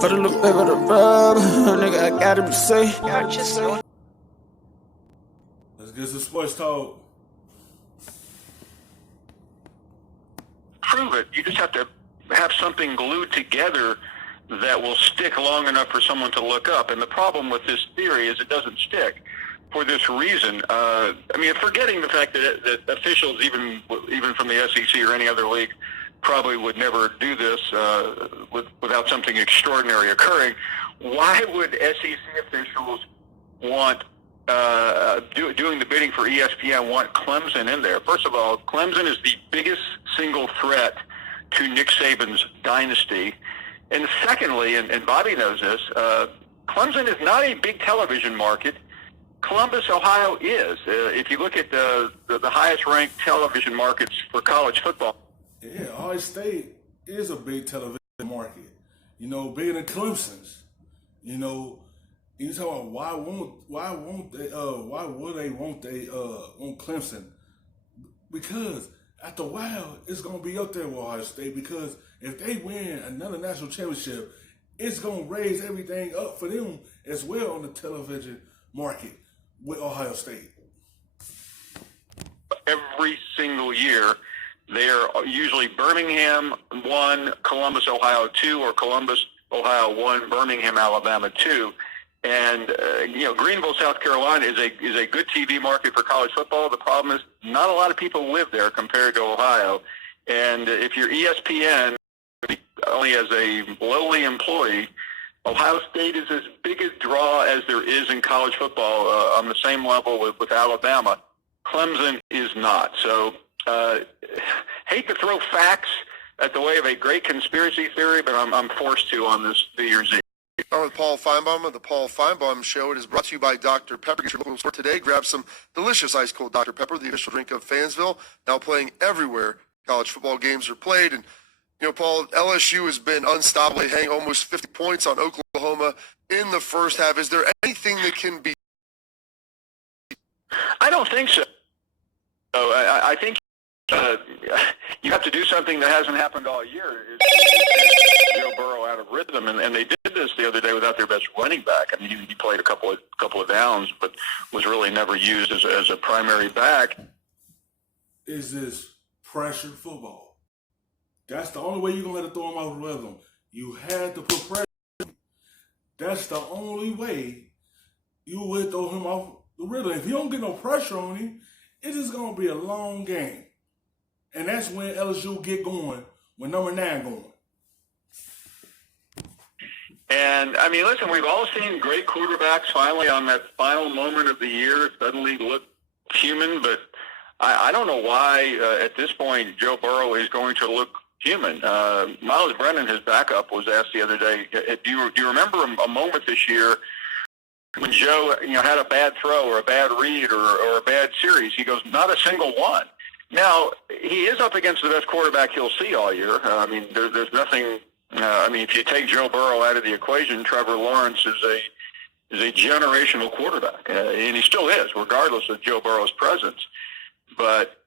Put a little bit of the rub, nigga, I gotta be safe. Let's get some sports talk. Prove it. You just have to have something glued together that will stick long enough for someone to look up. And the problem with this theory is it doesn't stick for this reason. I mean, forgetting the fact that officials, even from the SEC or any other league, probably would never do this without something extraordinary occurring. Why would SEC officials want doing the bidding for ESPN want Clemson in there? First of all, Clemson is the biggest single threat to Nick Saban's dynasty. And secondly, and Bobby knows this, Clemson is not a big television market. Columbus, Ohio is. If you look at the highest ranked television markets for college football. Yeah, Ohio State is a big television market. You know, bigger than Clemson's. You know, you talk about why would they want Clemson? Because after a while, it's gonna be up there with Ohio State. Because if they win another national championship, it's gonna raise everything up for them as well on the television market with Ohio State. Every single year, they're usually Birmingham 1, Columbus, Ohio 2, or Columbus, Ohio 1, Birmingham, Alabama 2. And you know, Greenville, South Carolina is a good TV market for college football. The problem is not a lot of people live there compared to Ohio. And if you're ESPN only as a lowly employee, Ohio State is as big a draw as there is in college football, on the same level with Alabama. Clemson is not. So hate to throw facts at the way of a great conspiracy theory, but I'm forced to on this New Year's Eve. On with Paul Finebaum of the Paul Finebaum Show. It is brought to you by Dr. Pepper. Get your local store today. Grab some delicious ice cold Dr. Pepper, the official drink of Fansville. Now playing everywhere college football games are played. And you know, Paul, LSU has been unstoppable. They hang almost 50 points on Oklahoma in the first half. Is there anything that can be? I don't think so. I think you have to do something that hasn't happened all year. Is Joe Burrow out of rhythm, and they did this the other day without their best running back. I mean, he played a couple of downs, but was really never used as a primary back. Is this pressure football? That's the only way you're gonna let it throw him off rhythm. You had to put pressure. That's the only way you would throw him off the rhythm. If you don't get no pressure on him, it is gonna be a long game. And that's when LSU get going, when number 9 going. And, I mean, listen, we've all seen great quarterbacks finally on that final moment of the year suddenly look human, but I don't know why at this point Joe Burrow is going to look human. Miles Brennan, his backup, was asked the other day, do you remember a moment this year when Joe had a bad throw or a bad read or a bad series? He goes, not a single one. Now, he is up against the best quarterback he'll see all year. I mean, there's nothing. I mean, if you take Joe Burrow out of the equation, Trevor Lawrence is a generational quarterback, and he still is, regardless of Joe Burrow's presence. But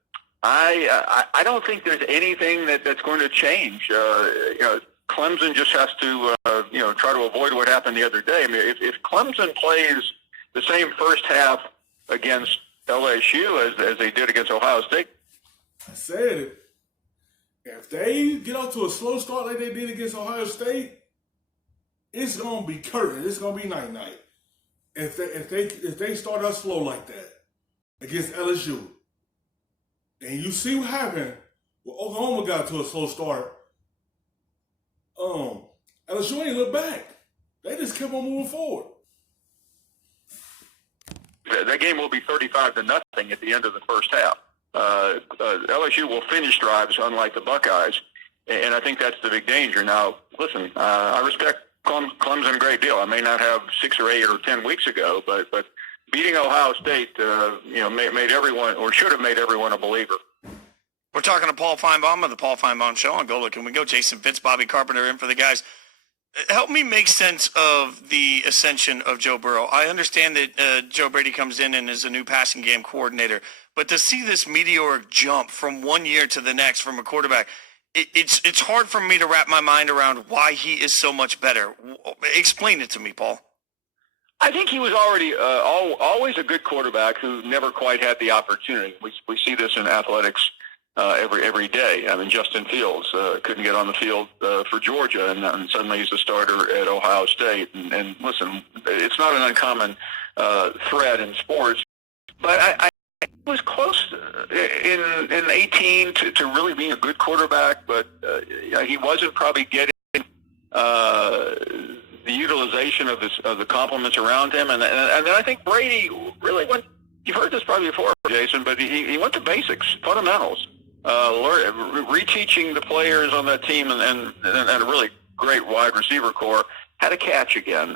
I don't think there's anything that's going to change. Clemson just has to try to avoid what happened the other day. I mean, if Clemson plays the same first half against LSU as they did against Ohio State. I said it. If they get off to a slow start like they did against Ohio State, it's gonna be curtain. It's gonna be night-night. If they start out slow like that against LSU, and you see what happened when Oklahoma got to a slow start, LSU ain't look back. They just kept on moving forward. That game will be 35-0 at the end of the first half. LSU will finish drives, unlike the Buckeyes, and I think that's the big danger. Now, listen, I respect Clemson a great deal. I may not have 6 or 8 or 10 weeks ago, but beating Ohio State, made everyone, or should have made everyone, a believer. We're talking to Paul Finebaum of the Paul Finebaum Show on Go Look and We Go. Jason Fitz, Bobby Carpenter in for the guys. Help me make sense of the ascension of Joe Burrow. I understand that Joe Brady comes in and is a new passing game coordinator, but to see this meteoric jump from one year to the next from a quarterback, it's hard for me to wrap my mind around why he is so much better. Explain it to me, Paul. I think he was already always a good quarterback who never quite had the opportunity. We see this in athletics every day. I mean, Justin Fields couldn't get on the field for Georgia, and suddenly he's a starter at Ohio State. And listen, it's not an uncommon thread in sports, but I was close in 18 to really being a good quarterback, but he wasn't probably getting the utilization of the compliments around him, and then I think Brady really went. You've heard this probably before, Jason, but he went to basics, fundamentals, reteaching the players on that team, and a really great wide receiver core how to catch again.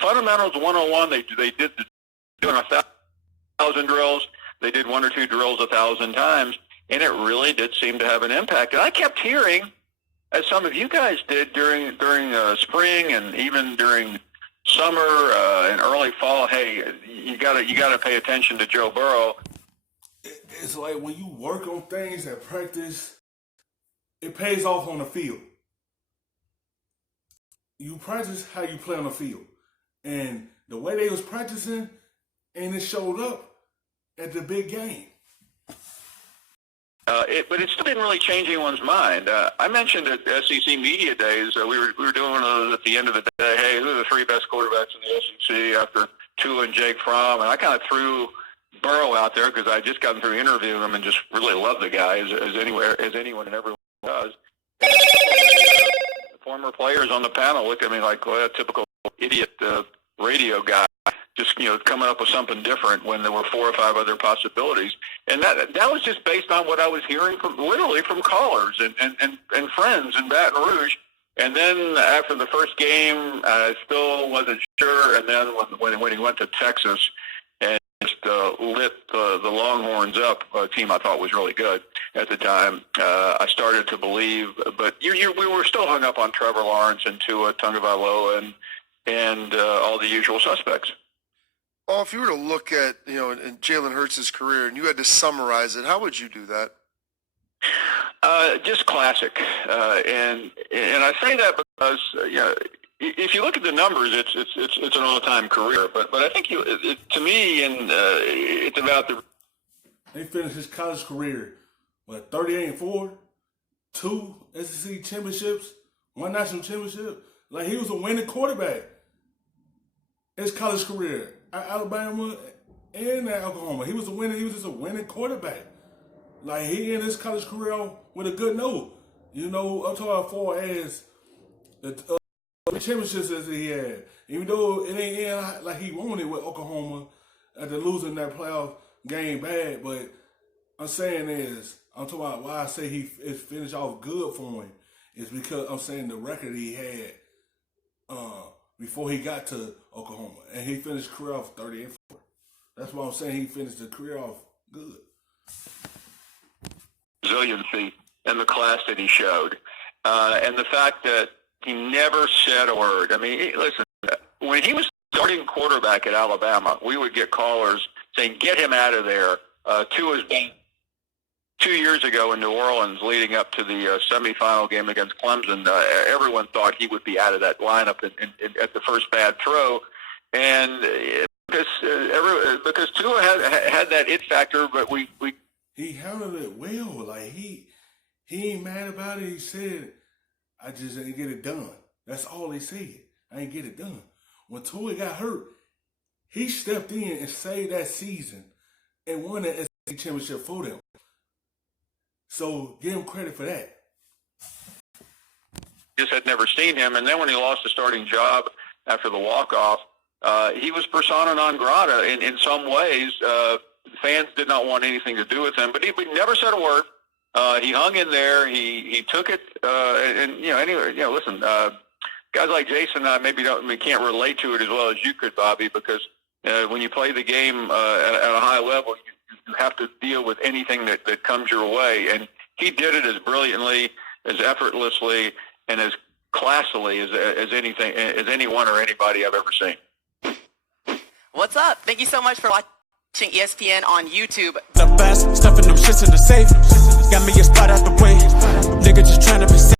Fundamentals 101. They did doing 1,000 drills. They did 1 or 2 drills 1,000 times, and it really did seem to have an impact. And I kept hearing, as some of you guys did during spring and even during summer and early fall, hey, you gotta pay attention to Joe Burrow. It's like when you work on things at practice, it pays off on the field. You practice how you play on the field, and the way they was practicing, and it showed up at the big game. But it still didn't really change anyone's mind. I mentioned at SEC Media Days, we were doing those at the end of the day. Hey, who are the 3 best quarterbacks in the SEC after Tua and Jake Fromm? And I kind of threw Burrow out there because I just gotten through interviewing him and just really love the guy as anyone and everyone does. And former players on the panel look at me like, well, a typical idiot radio guy, just coming up with something different when there were 4 or 5 other possibilities. And that was just based on what I was hearing from callers and friends in Baton Rouge. And then after the first game, I still wasn't sure. And then when he went to Texas and just lit the Longhorns up, a team I thought was really good at the time, I started to believe. But we were still hung up on Trevor Lawrence and Tua Tagovailoa and all the usual suspects. Well, if you were to look at, in Jalen Hurts' career and you had to summarize it, how would you do that? Just classic. And I say that because, if you look at the numbers, it's an all-time career. But I think to me, it's about the. He finished his college career, 38-4, 2 SEC championships, 1 national championship. Like, he was a winning quarterback. His college career. Alabama and at Oklahoma. He was just a winning quarterback. Like, he ended his college career off with a good note. I'm talking about far as the championships that he had. Even though it ain't end like he wanted with Oklahoma after losing that playoff game bad, but I'm talking about why I say he finished off good for him is because I'm saying the record he had before he got to Oklahoma. And he finished career off 38-4. That's why I'm saying he finished the career off good. Resiliency and the class that he showed. And the fact that he never said a word. I mean, listen, when he was starting quarterback at Alabama, we would get callers saying, get him out of there. Tua's been 2 years ago in New Orleans leading up to the semifinal game against Clemson. Everyone thought he would be out of that lineup at the first bad throw. And because Tua had that it factor, but he handled it well. Like, he ain't mad about it. He said, I just ain't get it done. That's all he said. I ain't get it done. When Tua got hurt, he stepped in and saved that season and won the SEC championship for them. So give him credit for that. Just had never seen him. And then when he lost the starting job after the walk-off, he was persona non grata in some ways. Fans did not want anything to do with him, but he never said a word. He hung in there. He took it. Listen, guys like Jason and I can't relate to it as well as you could, Bobby, because when you play the game at a high level, you have to deal with anything that comes your way. And he did it as brilliantly, as effortlessly, and as classily as anyone or anybody I've ever seen. What's up? Thank you so much for watching ESPN on YouTube. The best, stuffing them shits in the safe. Got me a spot out the way. nigga just tryna be